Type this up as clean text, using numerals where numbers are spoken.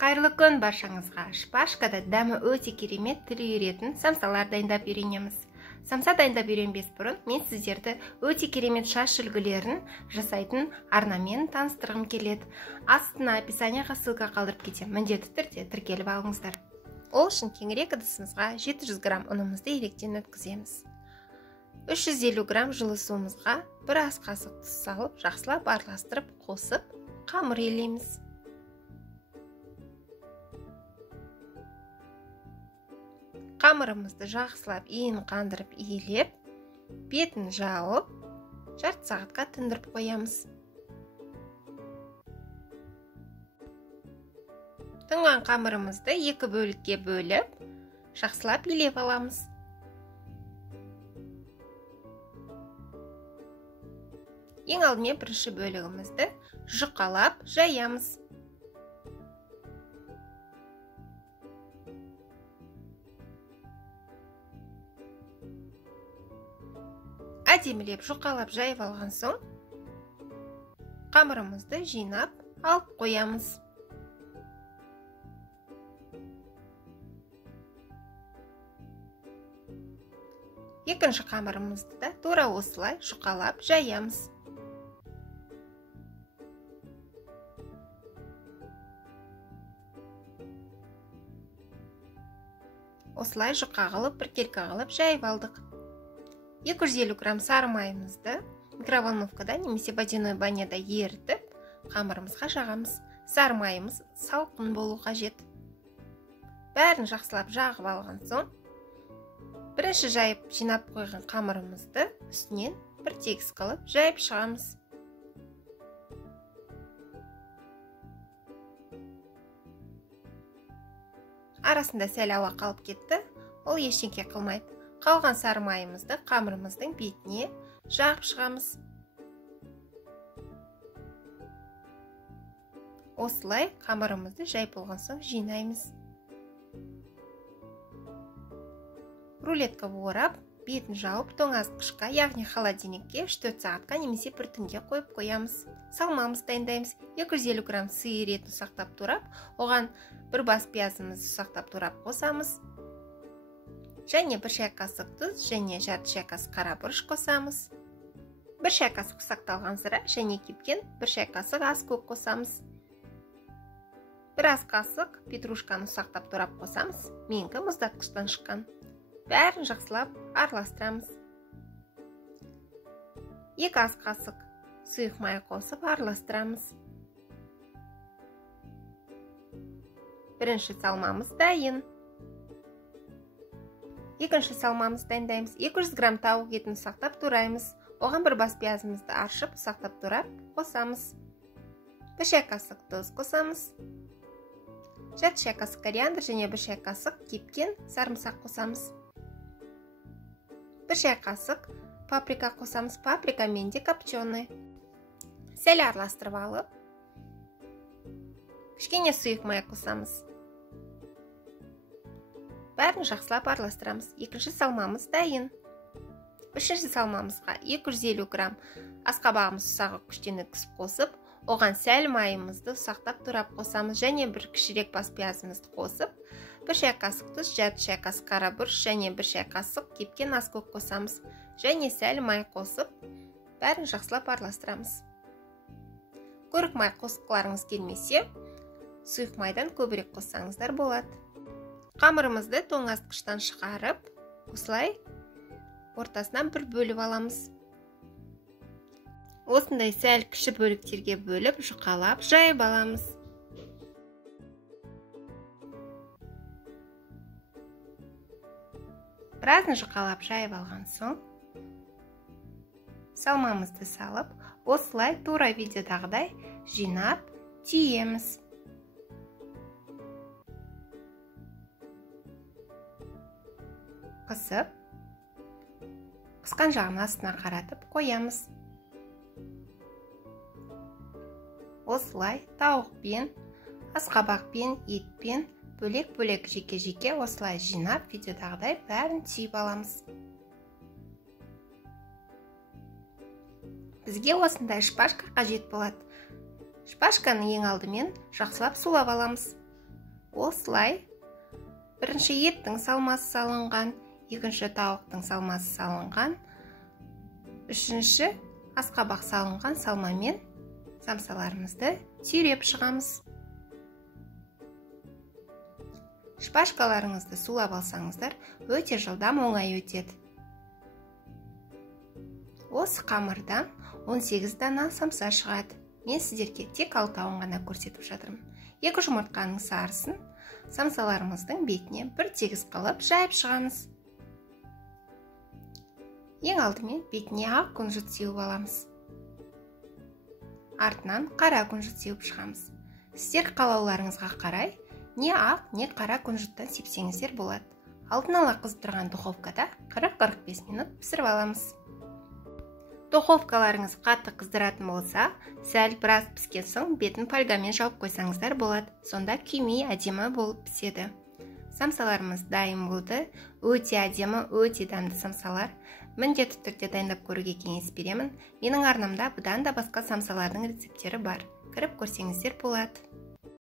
Қайырлы күн баршаңызға. Шпажкада дәмі өте керемет тіл үйретін самсалар дайындап үйренеміз. Самса дайындап үйренбес бұрын мен сіздерді өте керемет шаш үлгілерін жасайтын арнамен таныстырғым келеді. Астына описанияға ссылка қалдырып кетемін. Міндетті түрде тіркеліп алыңыздар. Ол үшін кеңірек ыдысымызға 700 грамм ұнымызды електен өткіземіз. 350 грамм жылы суымызға 1 ас қасық тұз салып, жақсылап араластырып қосып, қамыр елейміз. Қамырымызды жақсылап иін қандырып иілеп, бетін жауып, жарты сағатқа тындырып қоямыз. Тынған қамырымызды 2 бөлікке бөліп, жақсылап илеп аламыз. Ең алдымен бірінші бөлігімізді жұқалап жаямыз. Әдемілеп жұқалап жайып алған соң, қамырымызды жинап алып қоямыз. Екінші қамырымызды да тура осылай жұқалап жаямыз. Осылай жұқа қылып, біркелкі қылып жайып алдық. 250 грамм сары майымызды микроволновкада немесе водяной баняда ерітіп, қамырымызға жағамыз. Сары майымыз салқын болу қажет. Бәрін жақсылап жағып алған соң, бірінші жайып жинап қойған қамырымызды үстінен бір тегіс қылып жайып шығамыз. Арасында сәл ауа қалып кетті, ол ештеңке қылмайды. Қалған сары майымызды қамырымыздың бетіне жағып шығамыз. Осылай қамырымызды жайып болған соң жинаймыз. Рулетка орап, бетін жауып, тоңазытқышқа, яғни холодильникке 3-4 сағатқа немесе бір түнге қойып қоямыз. Салмамыз дайындаймыз. 250 грамм сиыр етін ұсақтап турап, оған бір бас пиязымызды ұсақтап турап қосамыз. Және 1 шай қасық тұз және жарты шай қасық қара бұрыш қосамыз. 1 шай қасық ұсақталған зіра және кепкен 1 шай қасық ас көк қосамыз. 1 ас қасық петрушканы ұсақтап турап қосамыз. Менікі мұздатқыштан шыққан. Бәрін жақсылап араластырамыз. 2 ас қасық сұйық май қосып араластырамыз. Бірінші салмамыз дайын. Екінші салмамыз дайындаймыз. 200 грамм тауық етін ұсақтап тураймыз. Оған бір бас пиязымызды аршып, ұсақтап турап қосамыз. 1 шай қасық тұз қосамыз. Жарты шай қасық кориандр және 1 шай қасық кепкен сарымсақ қосамыз. 1 шай қасық паприка қосамыз. Паприка менде копченый. Сәл араластырып алып, кішкене сұйық май қосамыз. Бәрін жақсылап араластырамыз. Екінші салмамыз дайын. Үшінші салмамызға 250 грамм асқабағымыз ұсағы күштен өткізіп қосып, оған сәл майымызды ұсақтап турап қосамыз және бір кішірек бас пиязымызды қосып, 1 шай қасық тұз, жарты шай қасық қара бұрыш және 1 шай қасық кепкен ас көк қосамыз және сәл май қосып, бәрін жақсылап араластырамыз. Көрік май қосқыларыңыз келмесе, сұйық майдан көбірек қоссаңыздар болады. Қамырымызды тоңазытқыштан шығарып, осылай ортасынан бір бөліп аламыз. Осындай сәл кіші бөліктерге бөліп, жұқалап жайып аламыз. Біразын жұқалап жайып алған соң, салмамызды салып, осылай тура видеодағыдай жинап түйеміз. Қысып, қысқан жағын астына қаратып қоямыз. Осылай тауықпен, асқабақпен, етпен, бөлек-бөлек жеке-жеке осылай жинап, видеодағыдай бәрін түйіп аламыз. Бізге осындай шпажка қажет болады. Шпажканы ең алдымен жақсылап сулап аламыз. Осылай бірінші еттің салмасы салынған, екінші тауықтың салмасы салынған, үшінші асқабақ салынған салмамен самсаларымызды түйреп шығамыз. Шпажкаларыңызды сулап алсаңыздар, өте жылдам оңай өтеді. Осы қамырдан 18 дана самса шығады. Мен сіздерге тек 6-ын ғана көрсетіп жатырмын. 2 жұмыртқаның сарысын самсаларымыздың бетіне бір тегіс қылып жайып шығамыз. Ең алдымен бетіне ақ күнжіт сеуіп аламыз. Артынан қара күнжіт сеуіп шығамыз. Сіздер қалауларыңызға қарай, не ақ, не қара күнжіттен сепсеңіздер болады. Алдын ала қызып тұрған духовкада 40-45 минут пісіріп аламыз. Духовкаларыңыз қатты қыздыратын болса, сәл біраз піскен соң бетін фольгамен жауып қойсаңыздар болады. Сонда күймей әдемі болып піседі. Самсаларымыз дайын болды. Өте әдемі, өте дәмді самсалар. Міндетті түрде дайындап көруге кеңес беремін. Менің арнамда бұдан да басқа самсалардың рецептері бар. Кіріп көрсеңіздер болады.